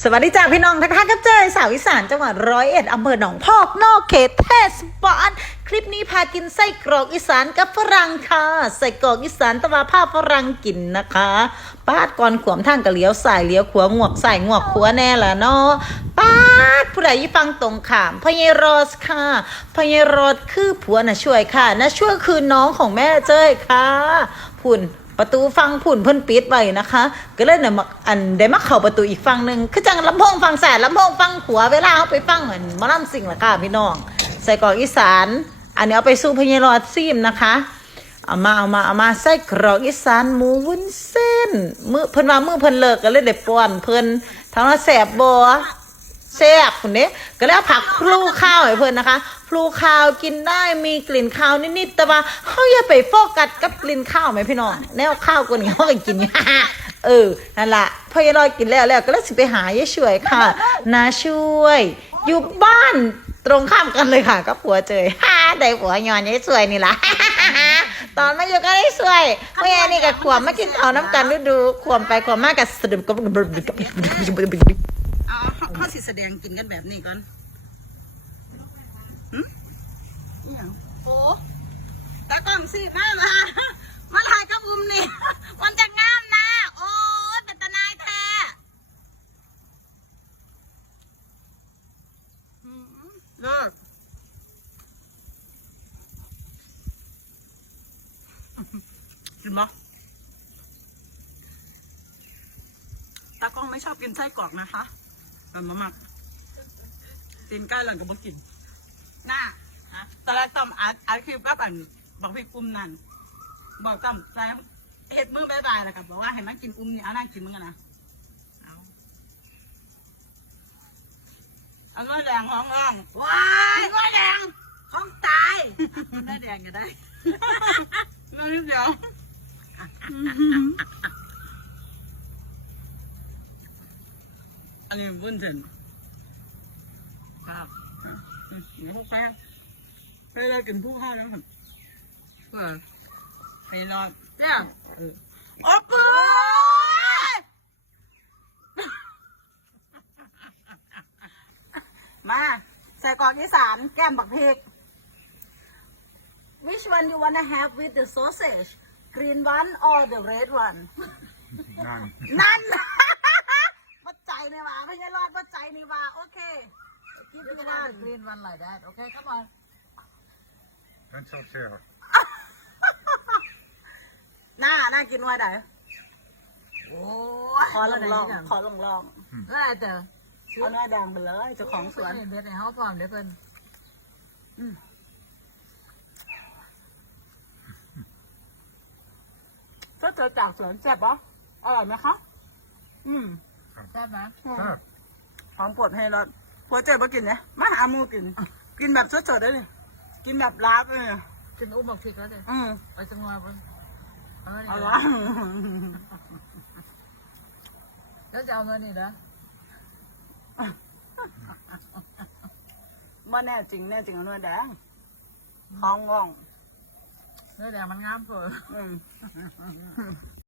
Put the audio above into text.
สวัสดีจ้าพี่น้องทักทายกับเจยสาวอีสานจังหวัดร้อยเอ็ดอำเภอหนองพอกนอกเขตเทศบาลคลิปนี้พากินไส้กรอกอีสานกับฝรั่งค่ะใส่กรอกอีสานตะวาผ้าฝรั่งกินนะคะปาดก่อนขวมทางกะเลี้ยวสายเลี้ยวขวงวกใส่งวกขัวแน่ละเนาะปาดผู้ใดยี่ฟังตรงขามพญรอสค่ะพญรอสคือผัวนะช่วยค่ะนะช่วยคือน้องของแม่เจ้ยค่ะพุ่น ประตูฟังผุ่นเพิ่นปิดไว้นะคะ ก็เลยเนี่ยมาอันได้มาเข้าประตูอีกฝั่งหนึ่งคือจังลำโพงฟังแสนลำโพงฟังขัวเวลาเอาไปฟังเหมือนมอลำสิ่งละค่ะพี่น้อง ใส่กรอกอีสาน อันนี้เอาไปสู้พญรอดซีมนะคะเอามาเอามาเอามาใส่กรอกอีสานหมูวุ้นเส้นมือเพิ่นว่ามือเพิ่นเลิกก็เลยได้ป้อนเพิ่นทางว่าแสบบ่ แซ่บคนนี้ก็เลยเอาผักพลูข้าวให้เพิ่นนะคะพลูข้าวกินได้มีกลิ่นข้าวนิดๆแต่ว่าเฮาอย่าไปโฟกัสกับกลิ่นข้าวไหมพี่น้องแนวข้าวกว่านี้เฮาก็กินเออนั่นละพอยายลอยกินแล้วแล้วก็เลยสิไปหายายช่วยค่ะนาช่วย อยู่บ้านตรงข้ามกันเลยค่ะกับผัวเจยฮ่าได้ผัวยอนยายช่วยนี่ละตอนมาอยู่ก็ได้ช่วยเมื่อนี่กับขวมมากินข้าน้ำกันดูดูขวมไปขวมมากับสะดุดกับ เอาเขาเขาสิแสดงกินกันแบบนี้ก่อนหึอิหยังโอ้ตากล้องสิมามามาถ่ายกับอุ้มนี่มันจะงามนะ โอ้ยเป็นตานายแท้หืมเลิกกินบ่ตากล้องไม่ชอบกินไส้กรอกนะคะ แต่มามักกินใกล้หลังก็บ่กินน่าตอนแรกต้อมอาร์ตอาร์ตคลิปกับอันบอกพี่กุ้มนั่นบอกต้อมใจเฮ็ดมือบายบายแล้วกับบอกว่าให้มันกินอุ้มนี่เอานั่งกินมึงกันนะเอาอันนู้นแดงห้องห้องว้ายอันนู้นแดงห้องตายน่าแดงก็ได้นั่นนิดเดียว อันนี้วุ้นเส้นครับอืมเดี๋ยวพวกแป้งไปเลยกินผู้ข้าวนะครับเพื่อให้นอนเนี่ยเออโอ้ปืนมาใส่กรอกอีสานแก้มบักพริก Which one you wanna have with the sausage green one or the red one None. นั่ นปัจจัยนี่ว่าไม่ใช่รอดปัจจัยนี่ว่าโอเคกินที่นั่น green one like that okay come on Don't talk to her. หน้าน่ากินไว้ไหนโอ้ขอลองลองขอลองลองได้แต่เอาเนื้อแดงไปเลยเจ้าของสวนเด็ดในห้องพร้อมเดี๋ยวเพิ่นก็เจอจากสวนแซ่บปะอร่อยไหมคะ อืม ทราบไหม Stop. หอมปวดให้รอดผัวเจอมากินเนี่ยมาหาหมูกิน กินแบบสดๆได้เลยกินแบบลาบเลยกินอุ้มบอกผิดแล้วเด้อืมไปจังหวะเพิ่นเอาเอาเงินละแล้วจะเอาเงินนี่นะว่าแน่จริงแน่จริงเอาเนื้อแดงท้องว่องเนื้อแดงมันงามเพิ่นอืม